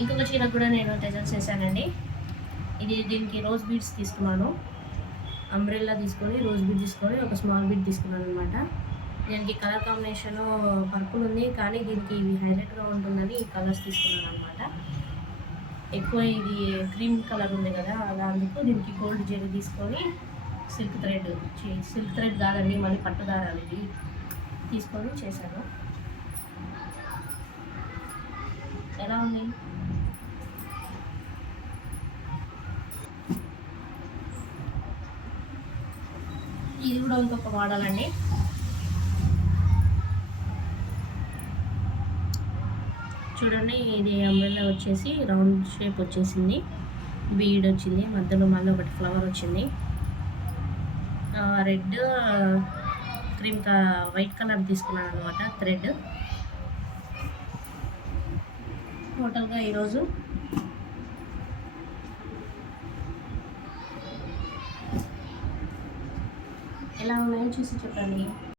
ఇంకొక చీర కూడా నేను డిజైన్ చేశానండి. దీనికి రోజ్ బీడ్స్ తీసుకున్నాను. అంబ్రెల్లా తీసుకొని రోజ్ బీడ్ తీసుకొని ఒక స్మాల్ బీడ్ తీసుకున్నాను అనమాట. దీనికి కలర్ కాంబినేషను పర్పుల్ ఉంది, కానీ దీనికి ఇవి హైలైట్గా ఉంటుందని ఈ కలర్స్ తీసుకున్నాను అనమాట. ఎక్కువ ఇది క్రీమ్ కలర్ ఉంది కదా, అలా అందుకు దీనికి గోల్డ్ జెరీ తీసుకొని సిల్క్ థ్రెడ్ కాదండి, మళ్ళీ పట్టు దారాలు ఇవి తీసుకొని చేశాను. ఎలా ఉంది? ఇది కూడా ఇంకొక మోడల్ అండి. చూడండి, ఇది అంబ్రెల్లా వచ్చేసి రౌండ్ షేప్ వచ్చేసింది, బీడ్ వచ్చింది, మధ్యలో మళ్ళీ ఒకటి ఫ్లవర్ వచ్చింది. రెడ్ వైట్ కలర్ తీసుకున్నాను అనమాట థ్రెడ్. టోటల్గా ఈరోజు ఎలా ఉన్నాయో చూసి చెప్పండి.